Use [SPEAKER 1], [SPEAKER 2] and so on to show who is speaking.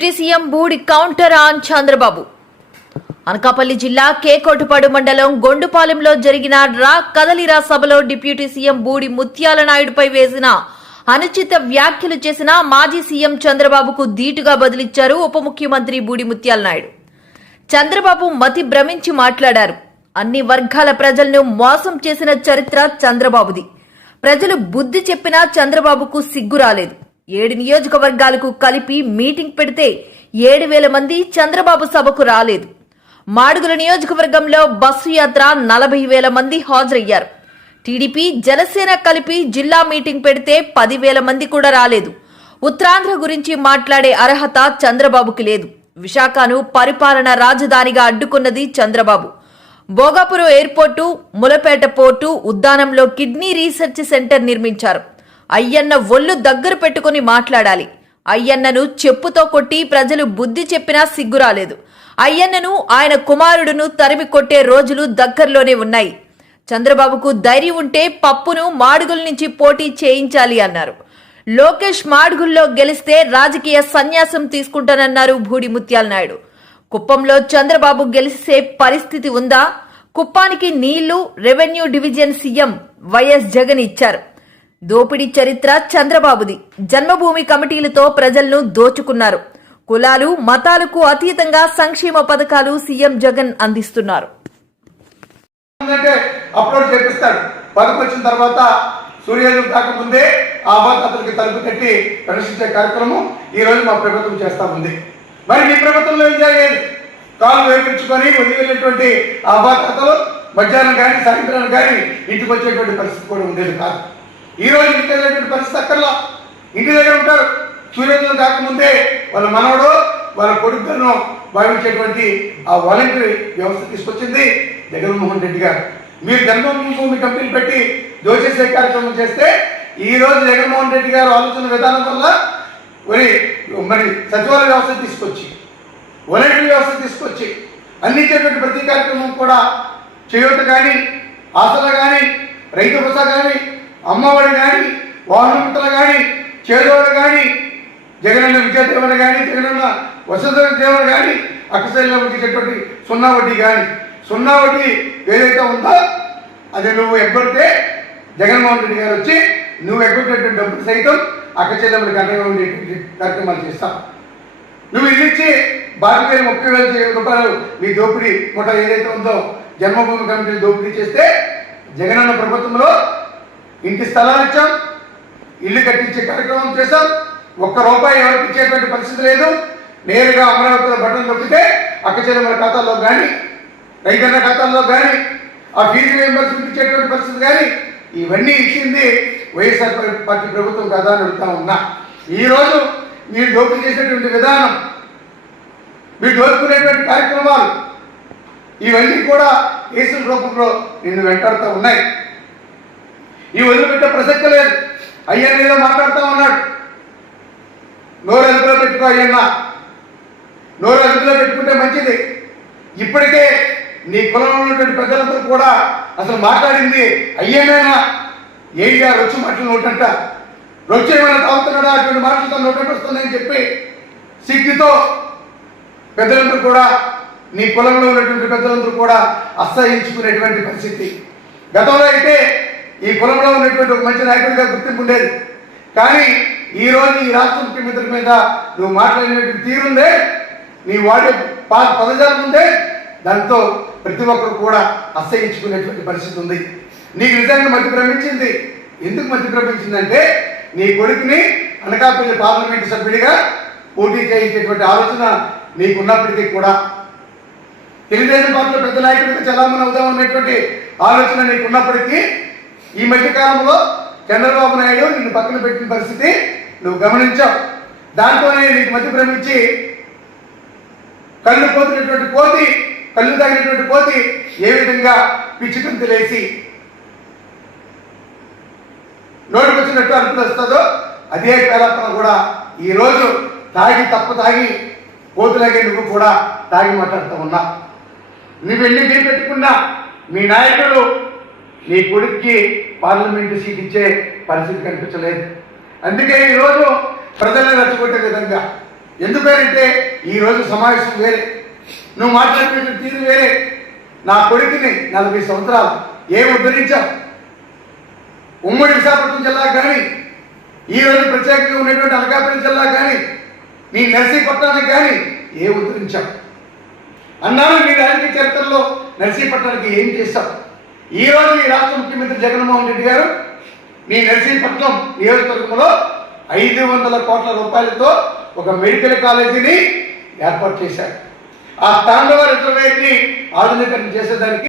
[SPEAKER 1] Deputy CM Boodi counter on Chandrababu. Anakapalli జిల్లా కేకోటిపాడు మండలం గొండుపాలెంలో జరిగిన రా కదలిరా సభలో డిప్యూటీ సీఎం బూడి ముత్యాల నాయుడుపై వేసిన అనుచిత వ్యాఖ్యలు చేసిన మాజీ సీఎం చంద్రబాబుకు ధీటుగా బదిలిచ్చారు ఉప ముఖ్యమంత్రి బూడి ముత్యాల నాయుడు. చంద్రబాబు మతి భ్రమించి మాట్లాడారు. అన్ని వర్గాల ప్రజలను మోసం చేసిన చరిత్ర చంద్రబాబుది. ప్రజలు బుద్ధి చెప్పినా చంద్రబాబుకు సిగ్గు రాలేదు. ఏడు నియోజకవర్గాలకు కలిపి మీటింగ్ పెడితే ఏడు వేల మంది చంద్రబాబు సభకు రాలేదు. మాడుగుల నియోజకవర్గంలో బస్సు యాత్ర నలభై వేల మంది హాజరయ్యారు. టీడీపీ జనసేన కలిపి జిల్లా మీటింగ్ పెడితే పదివేల మంది కూడా రాలేదు. ఉత్తరాంధ్ర గురించి మాట్లాడే అర్హత చంద్రబాబుకి లేదు. విశాఖను పరిపాలన రాజధానిగా అడ్డుకున్నది చంద్రబాబు. భోగాపురం ఎయిర్పోర్టు ములపేట పోర్టు ఉద్దానంలో కిడ్నీ రీసెర్చ్ సెంటర్ నిర్మించారు. అయ్యన్న ఒళ్ళు దగ్గర పెట్టుకుని మాట్లాడాలి. అయ్యన్నను చెప్పుతో కొట్టి ప్రజలు బుద్ధి చెప్పినా సిగ్గురాలేదు అయ్యన్నను ఆయన కుమారుడును తరిమి కొట్టే రోజులు దగ్గరలోనే ఉన్నాయి. చంద్రబాబుకు ధైర్యం ఉంటే పప్పును మాడుగుల నుంచి పోటీ చేయించాలి అన్నారు. లోకేష్ మాడుగుల్లో గెలిస్తే రాజకీయ సన్యాసం తీసుకుంటానన్నారు భూడి ముత్యాల నాయుడు కుప్పంలో చంద్రబాబు గెలిసే పరిస్థితి ఉందా? కుప్పానికి నీళ్ళు revenue division CM YS Jagan ఇచ్చారు. దోపిడీ చరిత్ర చంద్రబాబుది. జన్మభూమి కమిటీలతో ప్రజలను దోచుకున్నారు. కులాలు మతాలకు అతీతంగా సంక్షేమ పథకాలు సీఎం జగన్ అందిస్తున్నారు.
[SPEAKER 2] అప్లోడ్ చేపిస్తాడు తర్వాత సూర్యోదయం కాకముందే ఆ అతనికి తలుపు కట్టి ప్రదర్శించే కార్యక్రమం ఈ రోజు మా ప్రభుత్వం చేస్తా ఉంది. మరి మీ ప్రభుత్వంలో ఏం కాలు వేపించుకొని వదిలినటువంటి ఆ బాధ్యతలు మధ్యాహ్నం కానీ సాయంత్రం కానీ ఇంటికి వచ్చేటువంటి పరిస్థితి కూడా ఉండేది కాదు. ఈ రోజు వెళ్ళేటువంటి పరిస్థితి అక్కర్లా. ఇంటి దగ్గర ఉంటారు. సూర్యోదయం కాకముందే వాళ్ళ మనవడు వాళ్ళ కొడుకులను భావించేటువంటి ఆ వాలంటరీ వ్యవస్థ తీసుకొచ్చింది జగన్మోహన్ రెడ్డి గారు. మీరు జన్మభూమి కంపెనీలు పెట్టి దోచేసే కార్యక్రమం చేస్తే ఈ రోజు జగన్మోహన్ రెడ్డి గారు ఆలోచన విధానం వల్ల మరి మరి సచివాలయ వ్యవస్థ తీసుకొచ్చి వాలంటరీ వ్యవస్థ తీసుకొచ్చి అందించేటువంటి ప్రతి కార్యక్రమం కూడా చేయటం కానీ ఆశలు కానీ రైతు భరోసా కానీ అమ్మఒడి కానీ వాహనమితలు కానీ చేదోడు కానీ జగనన్న విద్యా కానీ జగనన్న వసంత దీవెన కానీ అక్కసైలో ఇచ్చేటువంటి సున్నా వడ్డీ కానీ సున్నా వడ్డీ ఏదైతే ఉందో అది నువ్వు ఎగ్గొడితే జగన్మోహన్ రెడ్డి గారు వచ్చి నువ్వు ఎగ్గొట్టేటువంటి డబ్బులు సైతం అక్క చెల్లెమ్మకి అండగా ఉండేటువంటి కార్యక్రమాలు చేస్తాం. నువ్వు ఇల్లు ఇచ్చి బాకీ ముప్పై వేల రూపాయలు మీ దోపిడీ ముఠ ఏదైతే ఉందో జన్మభూమి కమిటీ దోపిడీ చేస్తే జగనన్న ప్రభుత్వంలో ఇంటి స్థలాలు ఇచ్చాం ఇల్లు కట్టించే కార్యక్రమం చేశాం. ఒక్క రూపాయి ఎవరికి ఇచ్చేటువంటి పరిస్థితి లేదు. నేరుగా అమరావతిలో బట్టలు నొక్కితే అక్క చెల్లెమ్మల ఖాతాల్లో కానీ రైతన్న ఖాతాల్లో కానీ ఆ ఫీజు మెంబర్స్ ఇచ్చేటువంటి పరిస్థితి కానీ ఇవన్నీ ఇచ్చింది వైఎస్ఆర్ పార్టీ ప్రభుత్వం కదా అని అడుగుతా ఉన్నా. ఈరోజు మీరు దోపిడీ చేసేటువంటి విధానం మీరు దోచుకునేటువంటి కార్యక్రమాలు ఇవన్నీ కూడా కేసుల రూపంలో నిన్ను వెంటాడుతూ ఉన్నాయి. ఈ వదిలిపెట్టే ప్రసక్తి లేదు. అయ్యన్న ఏదో మాట్లాడుతూ ఉన్నాడు. నోరు అదుపులో పెట్టుకో అయ్యన్న. నోరు అదుపులో పెట్టుకుంటే మంచిది. ఇప్పటికే నీ కులంలో ఉన్నటువంటి ప్రజలందరూ కూడా అసలు మాట్లాడింది అయ్యేమైనా ఏంటి ఆ రొచ్చు మాటలు నోటంట? రొచ్చు ఏమైనా తాగుతున్నాడా? అటువంటి మాటలతో నోటంట వస్తుందని చెప్పి సిగ్గుతో పెద్దలందరూ కూడా నీ కులంలో ఉన్నటువంటి పెద్దలందరూ కూడా అసహించుకునేటువంటి పరిస్థితి. గతంలో అయితే ఈ కులంలో ఉన్నటువంటి ఒక మంచి నాయకుడిగా గుర్తింపు ఉండేది. కానీ ఈ రోజు ఈ రాష్ట్ర ముఖ్యమంత్రి మీద నువ్వు మాట్లాడినటువంటి తీరుందే నీ వాడే పా పదజాలం ఉందే దాంతో ప్రతి ఒక్కరు కూడా అసహించుకునేటువంటి పరిస్థితి ఉంది. నీకు నిజంగా మంచి భ్రమించింది. ఎందుకు మంచి భ్రమించిందంటే నీ కొడుకుని అనకాపల్లి పార్లమెంటు సభ్యుడిగా పోటీ చేయించేటువంటి ఆలోచన నీకున్నప్పటికీ కూడా. తెలుగుదేశం పార్టీలో పెద్ద నాయకుడిగా చలామణి అవుదాం అనేటువంటి ఆలోచన నీకున్నప్పటికీ ఈ మధ్య కాలంలో చంద్రబాబు నాయుడు నిన్ను పక్కన పెట్టిన పరిస్థితి నువ్వు గమనించావు. దాంతోనే నీకు మధ్య భ్రమించి కళ్ళు పోతున్నటువంటి కోతి కళ్ళు తాగినటువంటి కోతి ఏ విధంగా పిచ్చుకం తెలిసి నోటికొచ్చినట్టు అనిపిస్తుందో అదే పేలపన కూడా ఈరోజు తాగి తప్పు తాగి కోతులాగే నువ్వు కూడా తాగి మాట్లాడుతూ ఉన్నా. నువ్వెన్ని వెళ్ళి పెట్టుకున్నా మీ నాయకుడు నీ కొడుక్కి పార్లమెంటు సీట్ ఇచ్చే పరిస్థితి కనిపించలేదు. అందుకే ఈరోజు ప్రజలను రచ్చగొట్టే విధంగా. ఎందుకంటే ఈరోజు సమావేశం వేరే. నువ్వు మాట్లాడిన తీరు వేరే. నా కొడుకుని నలభై సంవత్సరాలు ఏం ఉద్ధరించావు? ఉమ్మడి విశాఖపట్నం జిల్లా కానీ ఈ రోజు ప్రత్యేకంగా ఉన్నటువంటి అనకాపల్లి జిల్లా కానీ నీ నర్సీపట్నానికి కానీ ఏ ఉద్ధరించావు? అన్నాను నీ రాజకీయ చరిత్రలో నర్సీపట్నానికి ఏం చేశావు? ఈరోజు ఈ రాష్ట్ర ముఖ్యమంత్రి జగన్మోహన్ రెడ్డి గారు మీ నర్సీపట్నం నియోజకవర్గంలో ఐదు వందల కోట్ల రూపాయలతో ఒక మెడికల్ కాలేజీని ఏర్పాటు చేశారు. ఆ తాండవ రిజర్వేయర్ని ఆధునీకరణ చేసేదానికి